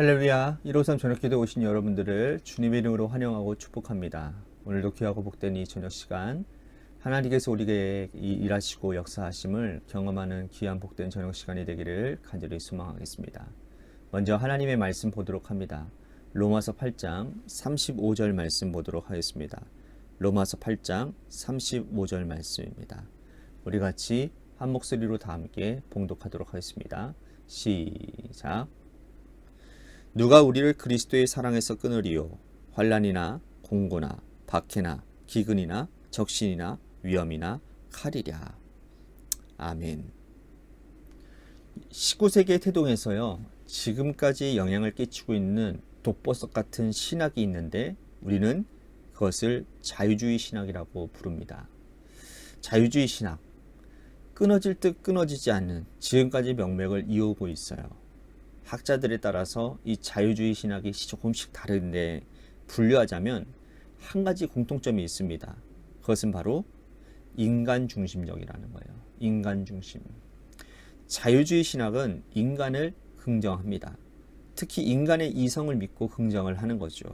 할렐루야, 153 저녁기도에 오신 여러분들을 주님의 이름으로 환영하고 축복합니다. 오늘도 귀하고 복된 이 저녁 시간, 하나님께서 우리에게 일하시고 역사하심을 경험하는 귀한 복된 저녁 시간이 되기를 간절히 소망하겠습니다. 먼저 하나님의 말씀 보도록 합니다. 로마서 8장 35절 말씀 보도록 하겠습니다. 로마서 8장 35절 말씀입니다. 우리 같이 한 목소리로 다 함께 봉독하도록 하겠습니다. 시작. 누가 우리를 그리스도의 사랑에서 끊으리요? 환난이나 공고나 박해나 기근이나 적신이나 위험이나 칼이랴. 아멘. 19세기의 태동에서요, 지금까지 영향을 끼치고 있는 독보석 같은 신학이 있는데 우리는 그것을 자유주의 신학이라고 부릅니다. 자유주의 신학, 끊어질 듯 끊어지지 않는 지금까지 명맥을 이어오고 있어요. 학자들에 따라서 이 자유주의 신학이 조금씩 다른데 분류하자면 한 가지 공통점이 있습니다. 그것은 바로 인간 중심적이라는 거예요. 인간 중심. 자유주의 신학은 인간을 긍정합니다. 특히 인간의 이성을 믿고 긍정을 하는 거죠.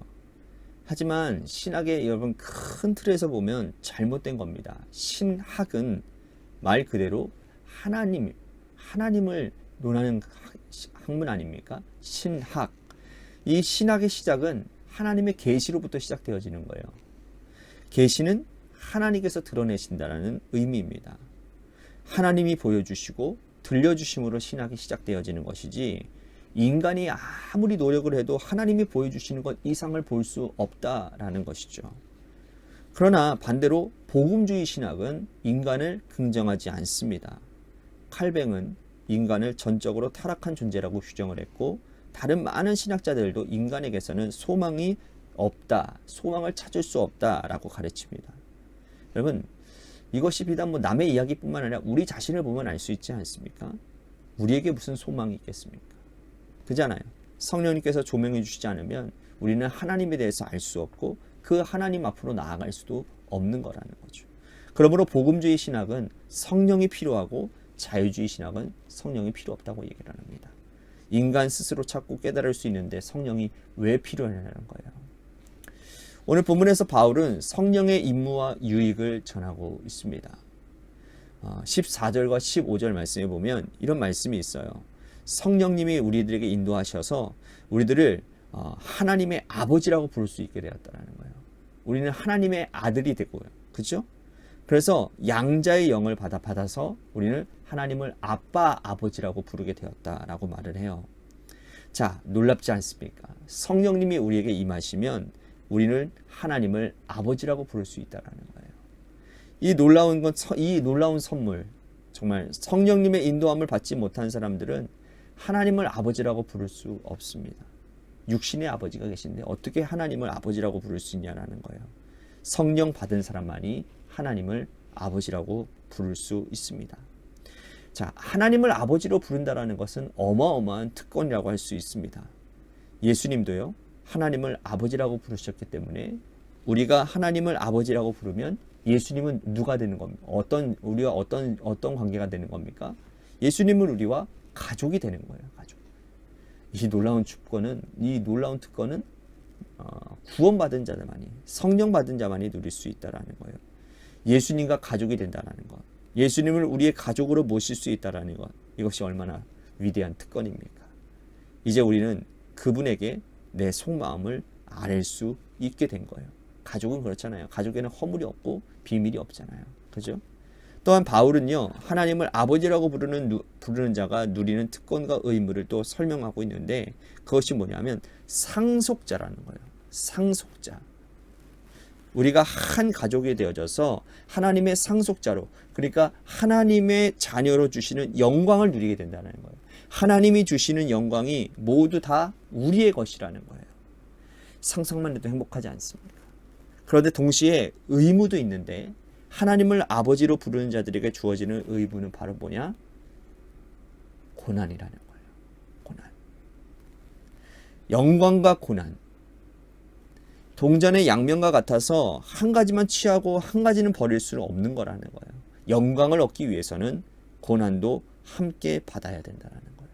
하지만 신학의 여러분 큰 틀에서 보면 잘못된 겁니다. 신학은 말 그대로 하나님을 논하는 학문 아닙니까? 신학. 이 신학의 시작은 하나님의 계시로부터 시작되어지는 거예요. 계시는 하나님께서 드러내신다는 의미입니다. 하나님이 보여주시고 들려주심으로 신학이 시작되어지는 것이지, 인간이 아무리 노력을 해도 하나님이 보여주시는 것 이상을 볼 수 없다라는 것이죠. 그러나 반대로 복음주의 신학은 인간을 긍정하지 않습니다. 칼뱅은 인간을 전적으로 타락한 존재라고 규정을 했고, 다른 많은 신학자들도 인간에게서는 소망이 없다, 소망을 찾을 수 없다라고 가르칩니다. 여러분, 이것이 비단 남의 이야기뿐만 아니라 우리 자신을 보면 알 수 있지 않습니까? 우리에게 무슨 소망이 있겠습니까? 그잖아요. 성령님께서 조명해 주시지 않으면 우리는 하나님에 대해서 알 수 없고 그 하나님 앞으로 나아갈 수도 없는 거라는 거죠. 그러므로 복음주의 신학은 성령이 필요하고 자유주의 신학은 성령이 필요 없다고 얘기를 합니다. 인간 스스로 찾고 깨달을 수 있는데 성령이 왜 필요하냐는 거예요. 오늘 본문에서 바울은 성령의 임무와 유익을 전하고 있습니다. 14절과 15절 말씀에 보면 이런 말씀이 있어요. 성령님이 우리들에게 인도하셔서 우리들을 하나님의 아버지라고 부를 수 있게 되었다는 거예요. 우리는 하나님의 아들이 되고요. 그렇죠? 그래서 양자의 영을 받아서 우리는 하나님을 아빠, 아버지라고 부르게 되었다라고 말을 해요. 자, 놀랍지 않습니까? 성령님이 우리에게 임하시면 우리는 하나님을 아버지라고 부를 수 있다라는 거예요. 이 놀라운 선물, 정말 성령님의 인도함을 받지 못한 사람들은 하나님을 아버지라고 부를 수 없습니다. 육신의 아버지가 계신데 어떻게 하나님을 아버지라고 부를 수 있냐라는 거예요. 성령 받은 사람만이 하나님을 아버지라고 부를 수 있습니다. 자, 하나님을 아버지로 부른다라는 것은 어마어마한 특권이라고 할 수 있습니다. 예수님도요, 하나님을 아버지라고 부르셨기 때문에 우리가 하나님을 아버지라고 부르면 예수님은 누가 되는 겁니까? 우리와 어떤 관계가 되는 겁니까? 예수님은 우리와 가족이 되는 거예요. 가족. 이 놀라운 특권은 구원받은 자들만이, 성령 받은 자만이 누릴 수 있다라는 거예요. 예수님과 가족이 된다라는 것, 예수님을 우리의 가족으로 모실 수 있다라는 것, 이것이 얼마나 위대한 특권입니까? 이제 우리는 그분에게 내 속마음을 아뢰 수 있게 된 거예요. 가족은 그렇잖아요. 가족에는 허물이 없고 비밀이 없잖아요. 그죠? 또한 바울은요, 하나님을 아버지라고 부르는 자가 누리는 특권과 의무를 또 설명하고 있는데, 그것이 뭐냐면 상속자라는 거예요. 상속자. 우리가 한 가족이 되어져서 하나님의 상속자로, 그러니까 하나님의 자녀로 주시는 영광을 누리게 된다는 거예요. 하나님이 주시는 영광이 모두 다 우리의 것이라는 거예요. 상상만 해도 행복하지 않습니까? 그런데 동시에 의무도 있는데, 하나님을 아버지로 부르는 자들에게 주어지는 의무는 바로 뭐냐? 고난이라는 거예요. 고난. 영광과 고난. 동전의 양면과 같아서 한 가지만 취하고 한 가지는 버릴 수는 없는 거라는 거예요. 영광을 얻기 위해서는 고난도 함께 받아야 된다는 거예요.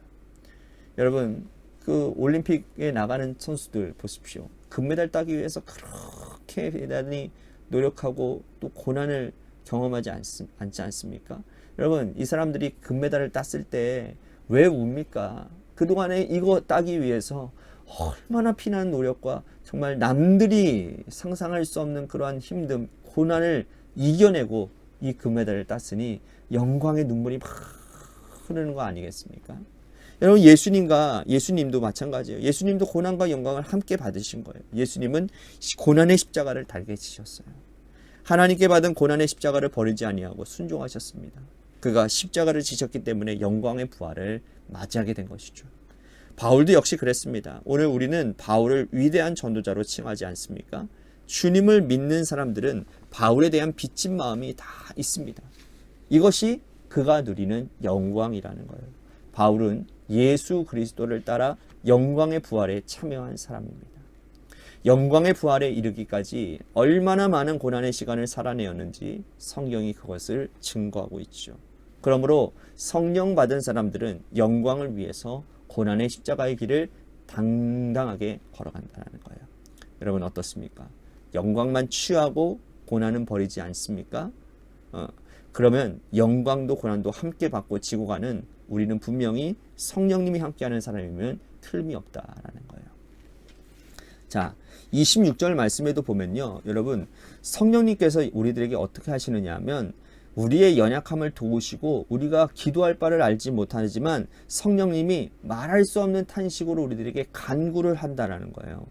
여러분, 그 올림픽에 나가는 선수들 보십시오. 금메달 따기 위해서 그렇게 대단히 노력하고 또 고난을 경험하지 않지 않습니까? 여러분, 이 사람들이 금메달을 땄을 때 왜 웁니까? 그동안에 이거 따기 위해서 얼마나 피나는 노력과 정말 남들이 상상할 수 없는 그러한 힘듦, 고난을 이겨내고 이 금메달을 땄으니 영광의 눈물이 막 흐르는 거 아니겠습니까? 여러분, 예수님도 마찬가지예요. 예수님도 고난과 영광을 함께 받으신 거예요. 예수님은 고난의 십자가를 달게 지셨어요. 하나님께 받은 고난의 십자가를 버리지 아니하고 순종하셨습니다. 그가 십자가를 지셨기 때문에 영광의 부활을 맞이하게 된 것이죠. 바울도 역시 그랬습니다. 오늘 우리는 바울을 위대한 전도자로 칭하지 않습니까? 주님을 믿는 사람들은 바울에 대한 빚진 마음이 다 있습니다. 이것이 그가 누리는 영광이라는 거예요. 바울은 예수 그리스도를 따라 영광의 부활에 참여한 사람입니다. 영광의 부활에 이르기까지 얼마나 많은 고난의 시간을 살아내었는지 성경이 그것을 증거하고 있죠. 그러므로 성령 받은 사람들은 영광을 위해서 고난의 십자가의 길을 당당하게 걸어간다는 거예요. 여러분 어떻습니까? 영광만 취하고 고난은 버리지 않습니까? 그러면 영광도 고난도 함께 받고 지고 가는 우리는 분명히 성령님이 함께하는 사람이면 틀림이 없다라는 거예요. 자, 26절 말씀에도 보면요, 여러분, 성령님께서 우리들에게 어떻게 하시느냐 하면 우리의 연약함을 도우시고 우리가 기도할 바를 알지 못하지만 성령님이 말할 수 없는 탄식으로 우리들에게 간구를 한다라는 거예요.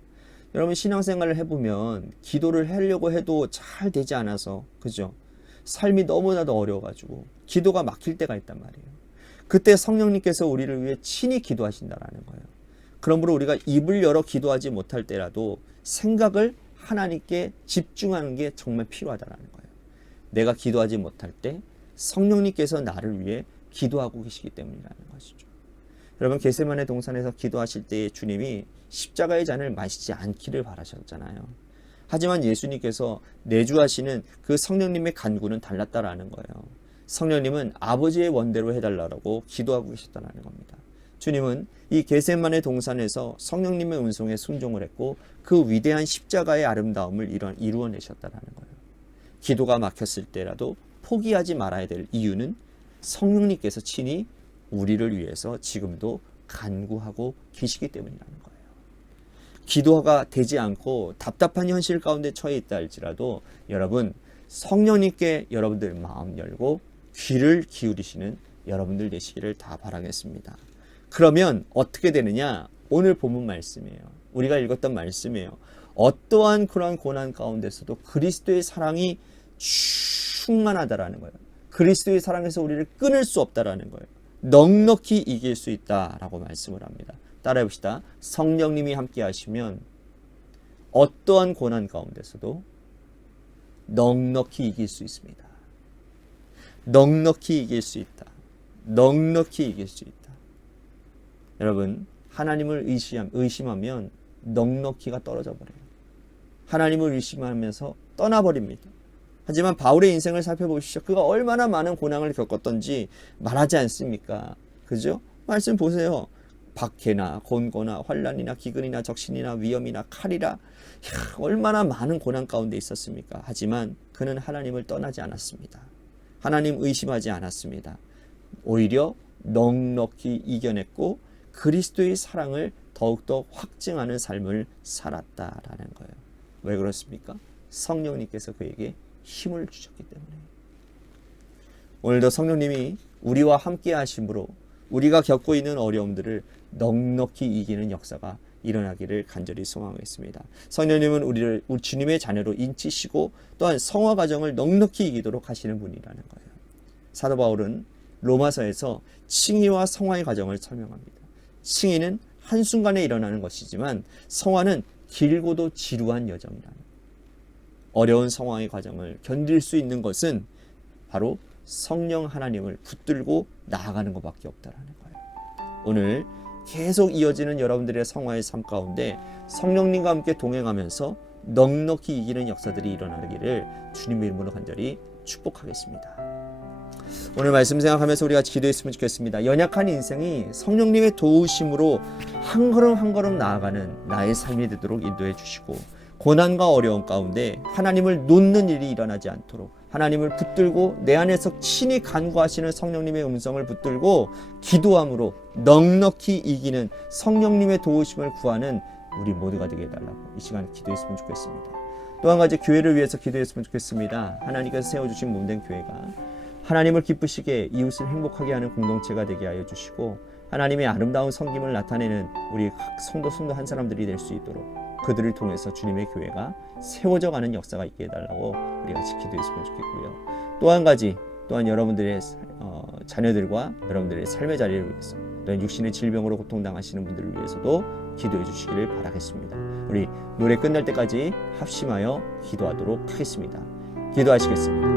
여러분, 신앙생활을 해보면 기도를 하려고 해도 잘 되지 않아서, 그죠? 삶이 너무나도 어려워가지고 기도가 막힐 때가 있단 말이에요. 그때 성령님께서 우리를 위해 친히 기도하신다라는 거예요. 그러므로 우리가 입을 열어 기도하지 못할 때라도 생각을 하나님께 집중하는 게 정말 필요하다라는 거예요. 내가 기도하지 못할 때 성령님께서 나를 위해 기도하고 계시기 때문이라는 것이죠. 여러분, 겟세마네 동산에서 기도하실 때에 주님이 십자가의 잔을 마시지 않기를 바라셨잖아요. 하지만 예수님께서 내주하시는 그 성령님의 간구는 달랐다라는 거예요. 성령님은 아버지의 원대로 해달라고 기도하고 계셨다는 겁니다. 주님은 이 겟세마네 동산에서 성령님의 음성에 순종을 했고 그 위대한 십자가의 아름다움을 이루어내셨다는 거예요. 기도가 막혔을 때라도 포기하지 말아야 될 이유는 성령님께서 친히 우리를 위해서 지금도 간구하고 계시기 때문이라는 거예요. 기도가 되지 않고 답답한 현실 가운데 처해 있다 할지라도 여러분, 성령님께 여러분들 마음 열고 귀를 기울이시는 여러분들 되시기를 다 바라겠습니다. 그러면 어떻게 되느냐? 오늘 본문 말씀이에요. 우리가 읽었던 말씀이에요. 어떠한 그러한 고난 가운데서도 그리스도의 사랑이 충만하다라는 거예요. 그리스도의 사랑에서 우리를 끊을 수 없다라는 거예요. 넉넉히 이길 수 있다라고 말씀을 합니다. 따라해 봅시다. 성령님이 함께 하시면 어떠한 고난 가운데서도 넉넉히 이길 수 있습니다. 넉넉히 이길 수 있다. 넉넉히 이길 수 있다. 여러분, 하나님을 의심하면 넉넉히가 떨어져 버려요. 하나님을 의심하면서 떠나버립니다. 하지만 바울의 인생을 살펴보십시오. 그가 얼마나 많은 고난을 겪었던지 말하지 않습니까? 그죠? 말씀 보세요. 박해나 곤고나 환난이나 기근이나 적신이나 위험이나 칼이라 얼마나 많은 고난 가운데 있었습니까? 하지만 그는 하나님을 떠나지 않았습니다. 하나님 의심하지 않았습니다. 오히려 넉넉히 이겨냈고 그리스도의 사랑을 더욱더 확증하는 삶을 살았다라는 거예요. 왜 그렇습니까? 성령님께서 그에게 힘을 주셨기 때문에. 오늘도 성령님이 우리와 함께 하심으로 우리가 겪고 있는 어려움들을 넉넉히 이기는 역사가 일어나기를 간절히 소망하겠습니다. 성령님은 우리 주님의 자녀로 인치시고 또한 성화 과정을 넉넉히 이기도록 하시는 분이라는 거예요. 사도 바울은 로마서에서 칭의와 성화의 과정을 설명합니다. 칭의는 한순간에 일어나는 것이지만 성화는 길고도 지루한 여정이라는, 어려운 성화의 과정을 견딜 수 있는 것은 바로 성령 하나님을 붙들고 나아가는 것밖에 없다라는 거예요. 오늘 계속 이어지는 여러분들의 성화의 삶 가운데 성령님과 함께 동행하면서 넉넉히 이기는 역사들이 일어나기를 주님의 이름으로 간절히 축복하겠습니다. 오늘 말씀 생각하면서 우리 같이 기도했으면 좋겠습니다. 연약한 인생이 성령님의 도우심으로 한 걸음 한 걸음 나아가는 나의 삶이 되도록 인도해 주시고, 고난과 어려움 가운데 하나님을 놓는 일이 일어나지 않도록 하나님을 붙들고 내 안에서 친히 간구하시는 성령님의 음성을 붙들고 기도함으로 넉넉히 이기는 성령님의 도우심을 구하는 우리 모두가 되게 해달라고 이 시간 기도했으면 좋겠습니다. 또 한 가지 교회를 위해서 기도했으면 좋겠습니다. 하나님께서 세워주신 몸된 교회가 하나님을 기쁘시게 이웃을 행복하게 하는 공동체가 되게 하여 주시고, 하나님의 아름다운 섬김을 나타내는 우리 각 성도 한 사람들이 될 수 있도록 그들을 통해서 주님의 교회가 세워져 가는 역사가 있게 해달라고 우리 같이 기도했으면 좋겠고요. 또 한 가지, 또한 여러분들의 자녀들과 여러분들의 삶의 자리를 위해서, 또한 육신의 질병으로 고통당하시는 분들을 위해서도 기도해 주시기를 바라겠습니다. 우리 노래 끝날 때까지 합심하여 기도하도록 하겠습니다. 기도하시겠습니다.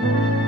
있습니다.